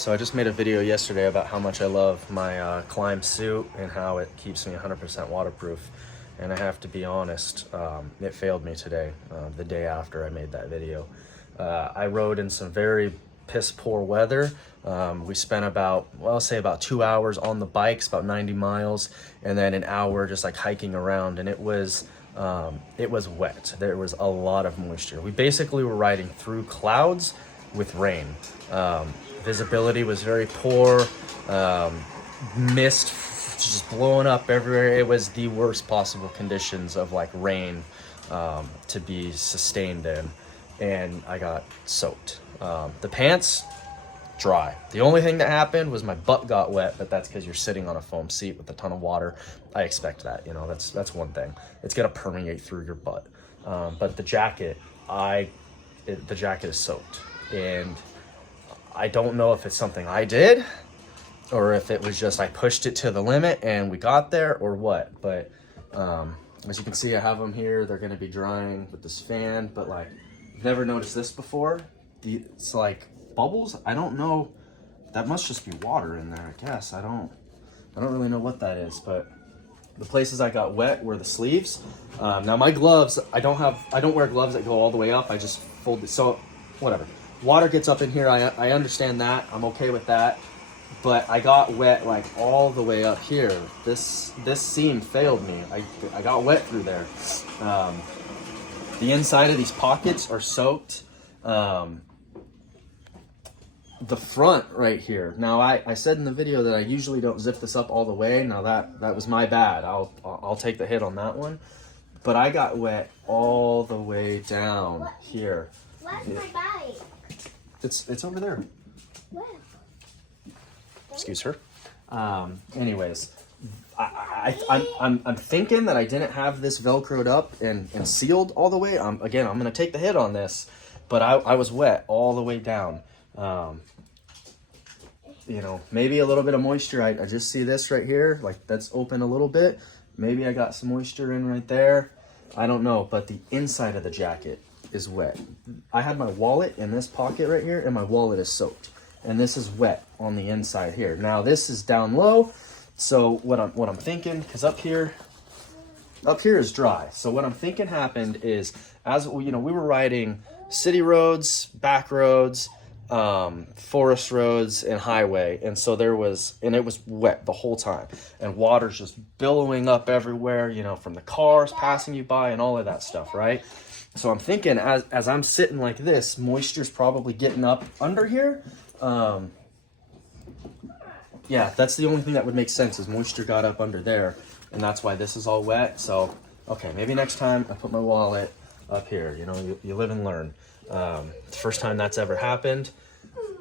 So I just made a video yesterday about how much I love my Klim suit and how it keeps me 100% waterproof. And I have to be honest, it failed me today, the day after I made that video. I rode in some very piss poor weather. We spent about, well, I'll say about 2 hours on the bikes, about 90 miles, and then an hour just like hiking around, and it was wet. There was a lot of moisture. We basically were riding through clouds with rain. Visibility was very poor. Mist just blowing up everywhere. It was the worst possible conditions of like rain to be sustained in, and I got soaked. The pants, dry. The only thing that happened was my butt got wet, but that's because you're sitting on a foam seat with a ton of water. I expect that, you know, that's one thing. It's gonna permeate through your butt. But the jacket, the jacket is soaked, and I don't know if it's something I did or if it was just I pushed it to the limit and we got there or what. But as you can see, I have them here. They're gonna be drying with this fan, but like, I've never noticed this before. It's like bubbles. I don't know. That must just be water in there, I guess. I don't really know what that is, but the places I got wet were the sleeves. Now my gloves, I don't wear gloves that go all the way up. I just fold it, so whatever. Water gets up in here, I understand that. I'm okay with that. But I got wet like all the way up here. This seam failed me. I got wet through there. The inside of these pockets are soaked. The front right here. Now I said in the video that I usually don't zip this up all the way. Now that was my bad. I'll take the hit on that one. But I got wet all the way down here. Where's my bike? It's over there. Where? Excuse her. Anyways, I'm thinking that I didn't have this Velcroed up and sealed all the way. Again, I'm gonna take the hit on this, but I was wet all the way down. You know, maybe a little bit of moisture. I just see this right here, like that's open a little bit. Maybe I got some moisture in right there. I don't know, but the inside of the jacket is wet. I had my wallet in this pocket right here, and my wallet is soaked. And this is wet on the inside here. Now this is down low, so what I'm thinking, because up here is dry. So what I'm thinking happened is, as you know, we were riding city roads, back roads, forest roads, and highway, and so it was wet the whole time, and water's just billowing up everywhere, you know, from the cars passing you by and all of that stuff, right? So I'm thinking, as I'm sitting like this, moisture's probably getting up under here. Yeah, that's the only thing that would make sense, is moisture got up under there, and that's why this is all wet. So, okay, maybe next time I put my wallet up here. You know, you live and learn. First time that's ever happened.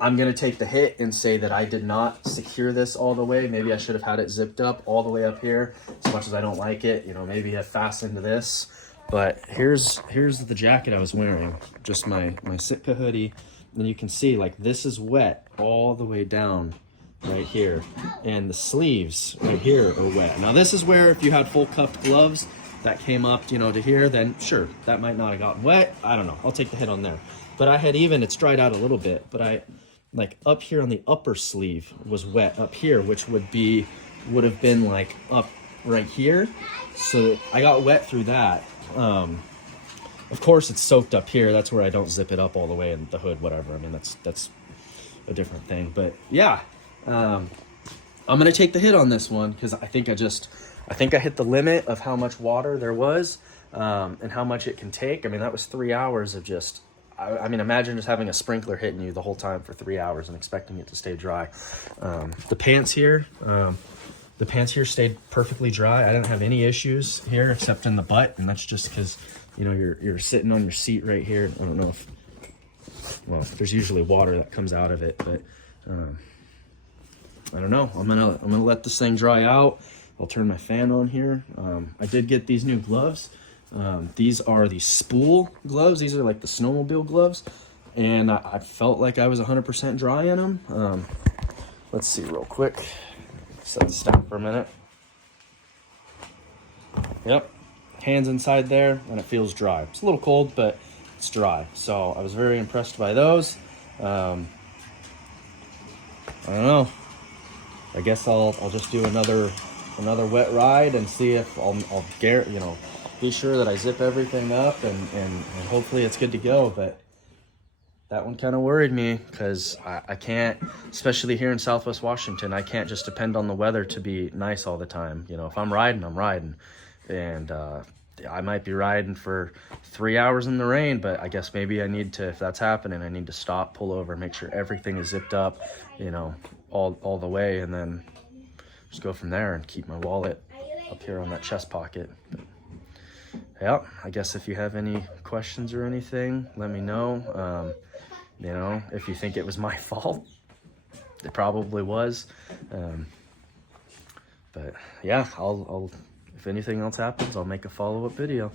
I'm gonna take the hit and say that I did not secure this all the way. Maybe I should have had it zipped up all the way up here. As much as I don't like it, you know, maybe I fastened to this. But here's the jacket I was wearing, just my Sitka hoodie. And you can see, like, this is wet all the way down right here. And the sleeves right here are wet. Now this is where, if you had full cuffed gloves that came up, you know, to here, then sure, that might not have gotten wet. I don't know, I'll take the hit on there. But I had it's dried out a little bit, but like up here on the upper sleeve was wet up here, which would have been like up right here. So I got wet through that. Of course it's soaked up here. That's where I don't zip it up all the way in the hood, whatever. I mean, that's a different thing, but yeah. I'm gonna take the hit on this one, because I think I hit the limit of how much water there was, and how much it can take. I mean, that was 3 hours of just, I mean, imagine just having a sprinkler hitting you the whole time for 3 hours and expecting it to stay dry. The pants here stayed perfectly dry. I didn't have any issues here except in the butt, and that's just because, you know, you're sitting on your seat right here. I don't know if, well, there's usually water that comes out of it, but I don't know. I'm gonna let this thing dry out. I'll turn my fan on here. I did get these new gloves. These are the spool gloves. These are like the snowmobile gloves, and I felt like I was 100% dry in them. Let's see real quick. Set this down for a minute. Yep, hands inside there, and it feels dry. It's a little cold, but it's dry. So I was very impressed by those. I don't know. I guess I'll just do another wet ride and see if I'll be sure that I zip everything up and hopefully it's good to go. But that one kind of worried me because I can't, especially here in Southwest Washington, I can't just depend on the weather to be nice all the time. You know, if I'm riding, I'm riding. And I might be riding for 3 hours in the rain, but I guess maybe I need to, if that's happening, I need to stop, pull over, make sure everything is zipped up, you know, all the way, and then just go from there and keep my wallet up here on that chest pocket. But, yeah, I guess if you have any questions or anything, let me know. You know, if you think it was my fault, it probably was. But yeah, I'll if anything else happens, I'll make a follow-up video.